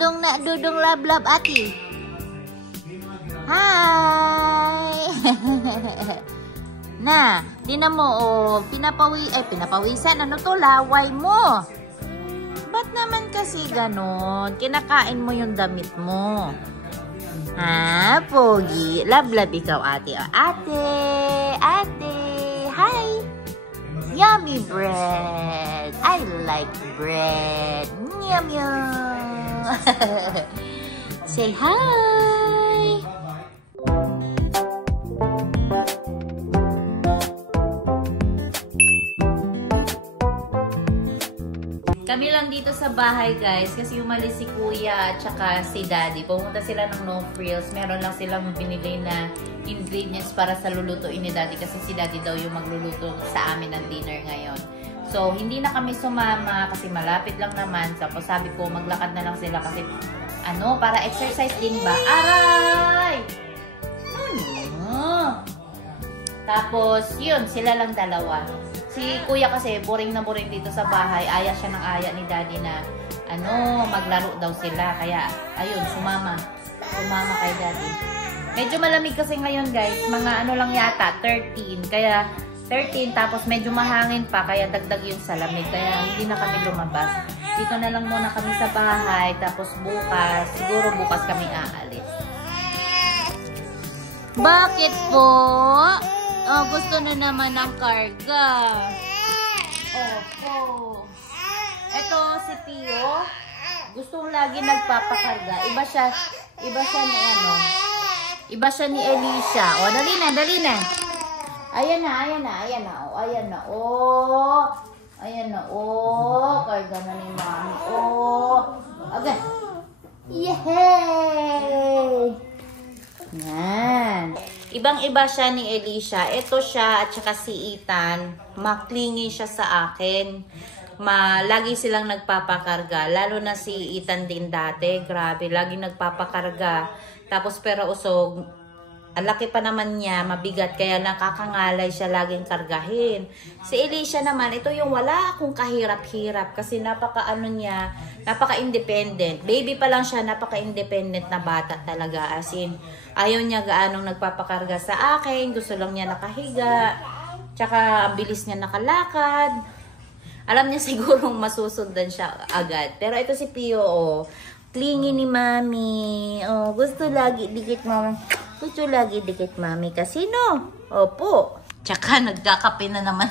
dudong na dudong lab ati. Hi! Na, tinan mo, oh, pinapawisan, ano to, laway mo. Ba't naman kasi ganon? Kinakain mo yung damit mo. Ha, pogi. Love ikaw, ate. Oh, ate, hi! Yummy bread. I like bread. Yum, yum. Say hi! Kami lang dito sa bahay, guys, kasi umalis si kuya at saka si daddy. Pumunta sila ng No Frills. Meron lang silang binili na ingredients para sa lulutuin ni daddy kasi si daddy daw yung magluluto sa amin ng dinner ngayon. So, hindi na kami sumama kasi malapit lang naman. Tapos sabi ko, maglakad na lang sila kasi ano, para exercise din ba? Aray! Ano? Tapos, yun, sila lang dalawa. Si kuya kasi, boring na boring dito sa bahay. Aya siya ng aya ni daddy na, ano, maglaro daw sila. Kaya, ayun, sumama. Sumama kay daddy. Medyo malamig kasi ngayon, guys. Mga ano lang yata, 13. Kaya, 13, tapos medyo mahangin pa. Kaya dagdag yung sa lamig. Kaya, hindi na kami lumabas. Dito na lang muna kami sa bahay. Tapos bukas, siguro bukas kami aalis. Bakit po? Oh, gusto na naman ng karga. Opo. Ito si Pio. Gustong lagi nagpapakarga. Iba siya ni ano. Iba siya ni Elisha. Oh, dali na. Ayan na. Oh, ayan na. Oh. Ayan na. Oh, karga na ni Mami. Oh. Okay. Yay! Yan. Ibang-iba siya ni Elisha. Ito siya at saka si Ethan. Maklingi siya sa akin. Lagi silang nagpapakarga. Lalo na si Ethan din dati. Grabe, lagi nagpapakarga. Tapos pero usog. Ang laki pa naman niya, mabigat. Kaya nakakangalay siya laging kargahin. Si Elisha naman, ito yung wala akong kahirap-hirap. Kasi napaka-independent. Baby pa lang siya, napaka-independent na bata talaga. As in, ayaw niya gaanong nagpapakarga sa akin. Gusto lang niya nakahiga. Tsaka, ang bilis niya nakalakad. Alam niya sigurong masusundan siya agad. Pero ito si Pio, oh. Clingy ni Mami. Oh, gusto lagi dikit Mami. Gusto lagi dikit Mami. Kasi no. Opo. Tsaka, nagkakape na naman.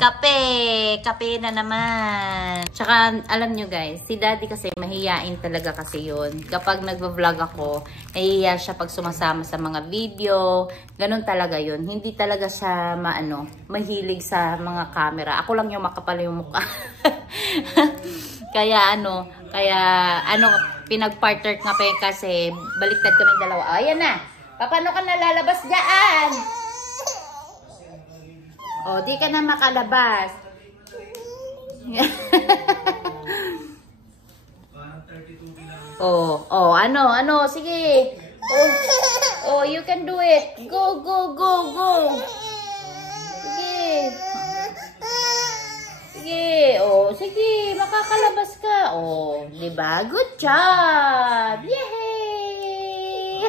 Kape na naman. Tsaka, alam nyo guys, si daddy kasi mahiyain talaga kasi yun. Kapag nagva-vlog ako, nahihiya siya pag sumasama sa mga video. Ganun talaga yun. Hindi talaga siya mahilig sa mga camera. Ako lang yung makapal yung mukha. Kaya pinag-partner nga pa kasi baliktad kami dalawa. Ayan na. Paano ka nalalabas dyan? O, di ka na makalabas. Ano, sige. You can do it. Go. Sige, makakalabas ka. Di ba? Good job. Yay!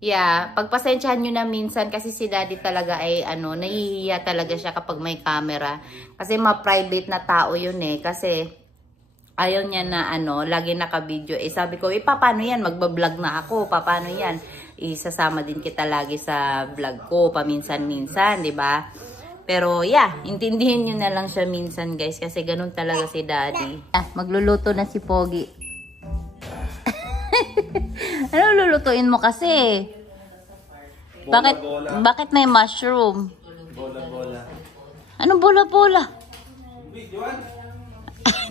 Yeah, pagpasensyahan nyo na minsan kasi si daddy talaga ay nahihiya talaga siya kapag may camera. Kasi ma-private na tao yun eh. Kasi ayaw niya na lagi naka-video. Sabi ko, paano yan? Magbablog na ako. Paano yan? Isasama din kita lagi sa vlog ko. Paminsan-minsan, di ba? Pero yeah, intindihin nyo na lang siya minsan guys. Kasi ganun talaga si daddy. Magluluto na si Pogi. Ano lulutuin mo kasi? Bakit may mushroom? Bola-bola. Anong bola-bola? Videoan?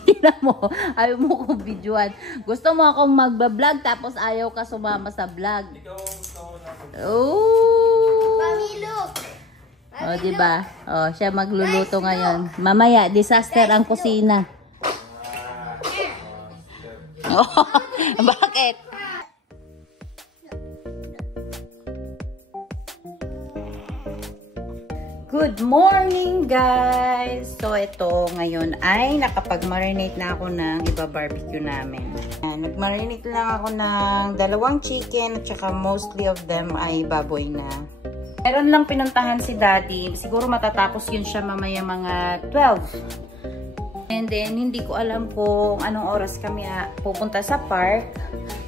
Tingnan mo. Ayaw mo kong videoan. Gusto mo akong magbablog tapos ayaw ka sumama sa vlog. Ikaw gusto ko na. Oh! Pamilok! O, diba? O, siya magluluto ngayon. Mamaya, disaster ang kusina. Oh, bakit? Good morning guys! So ito ngayon ay nakapag-marinate na ako ng iba-barbecue namin. Nag-marinate lang ako ng 2 chicken at saka mostly of them ay baboy na. Meron lang pinuntahan si Daddy. Siguro matatapos yun siya mamaya mga 12. And then hindi ko alam kung anong oras kami pupunta sa park.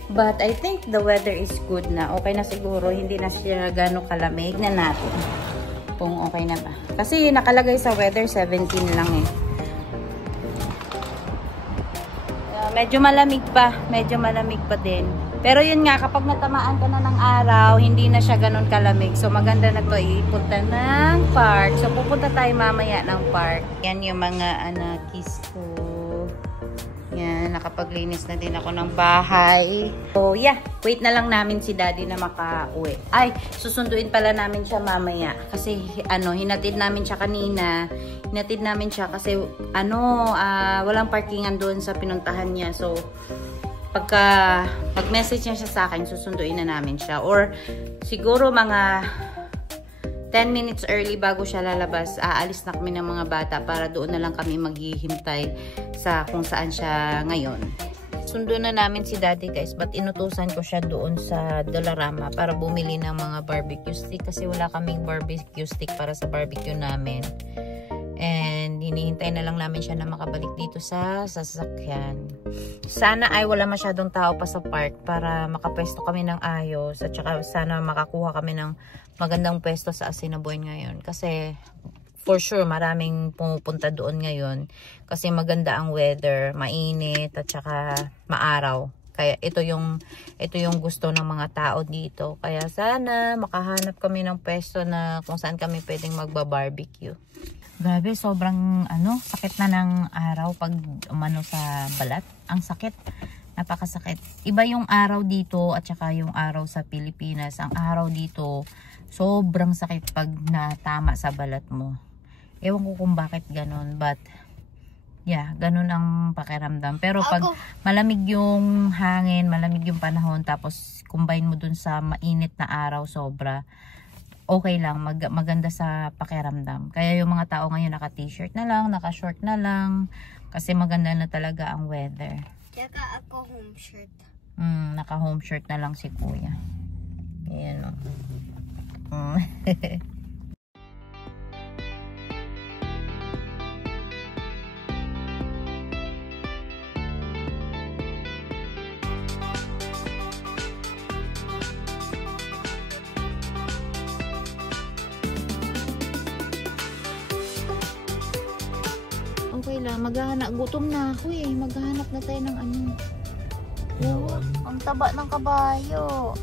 But I think the weather is good na. Okay na siguro. Hindi na siya gano'ng kalamig na natin. Kung okay na ba. Kasi nakalagay sa weather 17 lang eh. Medyo malamig pa. Medyo malamig pa din. Pero yun nga, kapag natamaan ka na ng araw, hindi na siya ganun kalamig. So maganda na to ipunta ng park. So pupunta tayo mamaya ng park. Yan yung mga anakis ko. Yan, nakapaglinis na din ako ng bahay. So, yeah. Wait na lang namin si Daddy na makauwi. Ay, susunduin pala namin siya mamaya. Kasi, hinatid namin siya kanina. Hinatid namin siya kasi, walang parkingan doon sa pinuntahan niya. So, pag-message niya siya sa akin, susunduin na namin siya. Or, siguro mga 10 minutes early bago siya lalabas, aalis na kami ng mga bata para doon na lang kami maghihintay sa kung saan siya ngayon. Sundo na namin si Daddy guys, but inutusan ko siya doon sa Dollarama para bumili ng mga barbecue stick kasi wala kaming barbecue stick para sa barbecue namin. And hinihintay na lang namin siya na makabalik dito sa sasakyan. Sana ay wala masyadong tao pa sa park para makapwesto kami ng ayos at saka sana makakuha kami ng magandang pwesto sa Assiniboine ngayon. Kasi for sure maraming pumupunta doon ngayon kasi maganda ang weather, mainit at saka maaraw. Kaya ito yung gusto ng mga tao dito. Kaya sana makahanap kami ng pwesto na kung saan kami pwedeng magba-barbecue. Grabe, sobrang sakit na ng araw pag umano sa balat. Ang sakit, napakasakit. Iba yung araw dito at saka yung araw sa Pilipinas. Ang araw dito, sobrang sakit pag natama sa balat mo. Ewan ko kung bakit ganun, but yeah, ganun ang pakiramdam. Pero pag malamig yung hangin, malamig yung panahon, tapos combine mo dun sa mainit na araw, sobra. Okay lang, maganda sa pakiramdam. Kaya yung mga tao ngayon naka-t-shirt na lang, naka-short na lang. Kasi maganda na talaga ang weather. Tsaka ako home shirt. Naka-home shirt na lang si Kuya. Ayan o. Okay lang, gutom na ako eh. Maghahanap na tayo ng ang taba ng kabayo.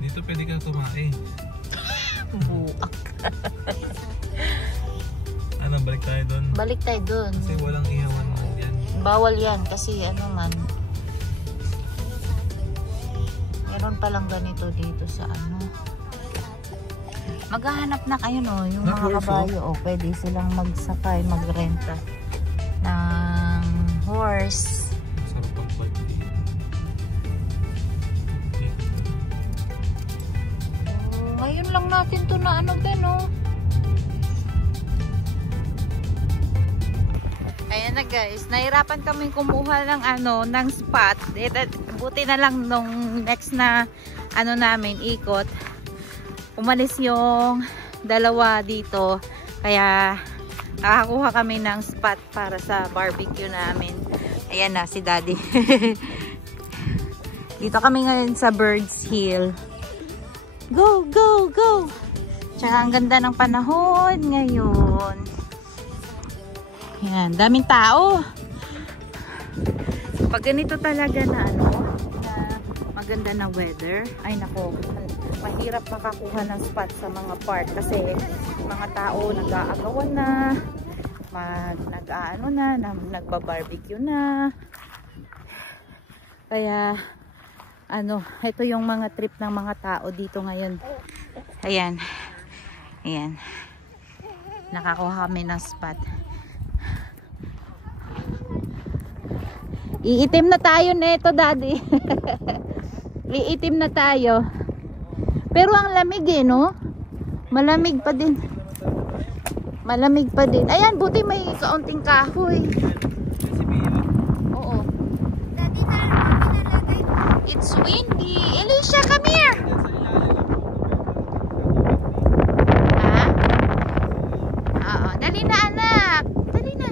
Dito pwede kang kumain. Buak. Balik tayo doon. Balik tayo doon. Kasi walang ihawan man yan. Bawal yan kasi meron palang ganito dito sa Maghahanap na kayo yung mga kabayo. Pwede silang magsakay, magrenta ng horse. Sarap pag-bike. Ngayon lang natin to na Ayan na guys, nahirapan kami kumuha ng spot. Buti na lang nung next na namin ikot. Umalis yung dalawa dito. Kaya nakakuha kami ng spot para sa barbecue namin. Ayan na si Daddy. Dito kami ngayon sa Birds Hill. Go, go, go! Tsaka ang ganda ng panahon ngayon. Ayan, daming tao. Pag ganito talaga na maganda na weather. Ay nako, mahirap makakuha ng spot sa mga park kasi mga tao nag-aagawan na, nagba-barbecue na. Kaya ito yung mga trip ng mga tao dito ngayon. Ayan. Ayan. Nakakuha kami ng spot. Iitim na tayo nito, Daddy. Iitim na tayo. Pero ang lamig no? Malamig pa din. Malamig pa din. Ayan, buti may kaunting kahoy. Oo. Daddy, nalalagay ko. It's windy. Alicia, come here. Ha? Oo. Dali na, anak. Dali na.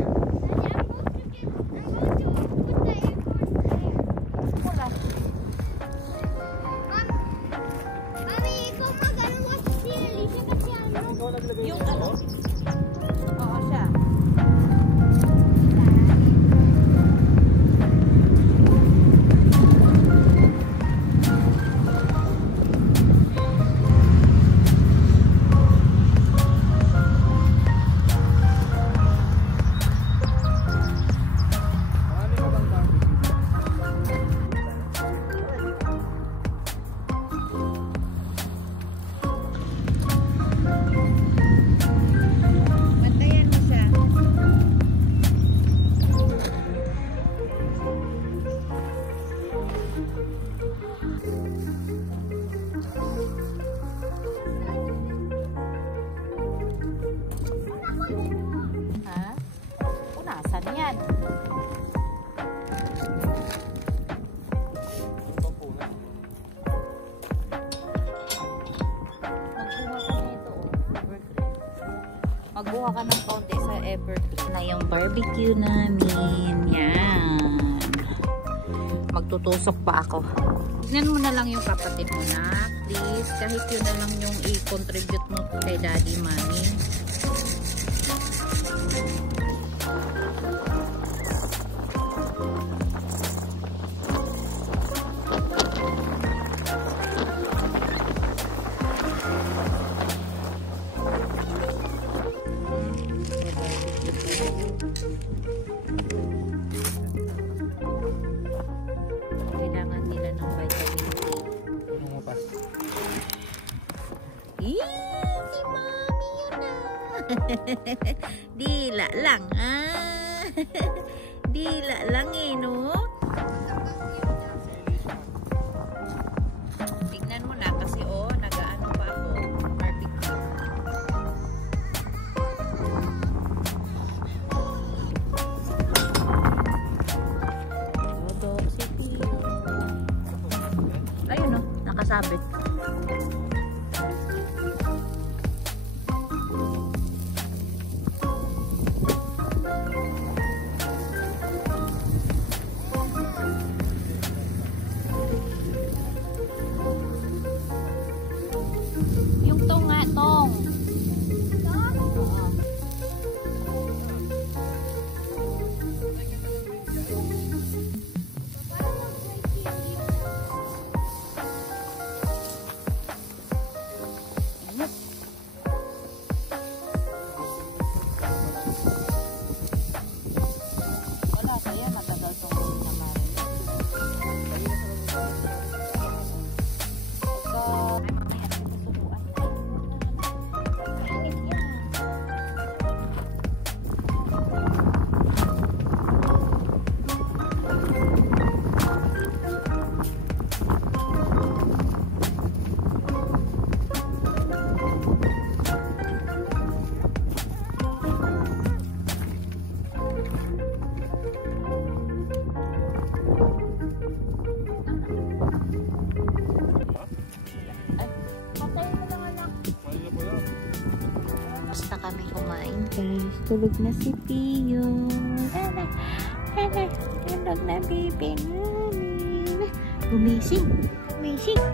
Wala. Mami, ikaw mag-ano mo si Alicia kasi ano? Yung ano? Oo, siya. Bantayan mo siya. Ha? Punasan yan. Magbuha ka ng kaunti sa evergreen na yung barbecue namin. Yan. Magtutusok pa ako. Tignan mo na lang yung kapatid mo na. Please, kahit yun na lang yung i-contribute mo kay daddy, mommy. Kailangan nila ng vitamin C. Si mommy yun na. Dila lang, ah. Dila lang eh, no? Tignan mo na kasi nag-ano pa ako. Barbecue. Dodo, si Pio. Ayun, nakasabit. Yung tong nga, tong. Oo. Wala kaya matagal tong naman. Basta kami kumain guys. Tulog na si Pio. Tulog na baby namin. Gumising. Gumising.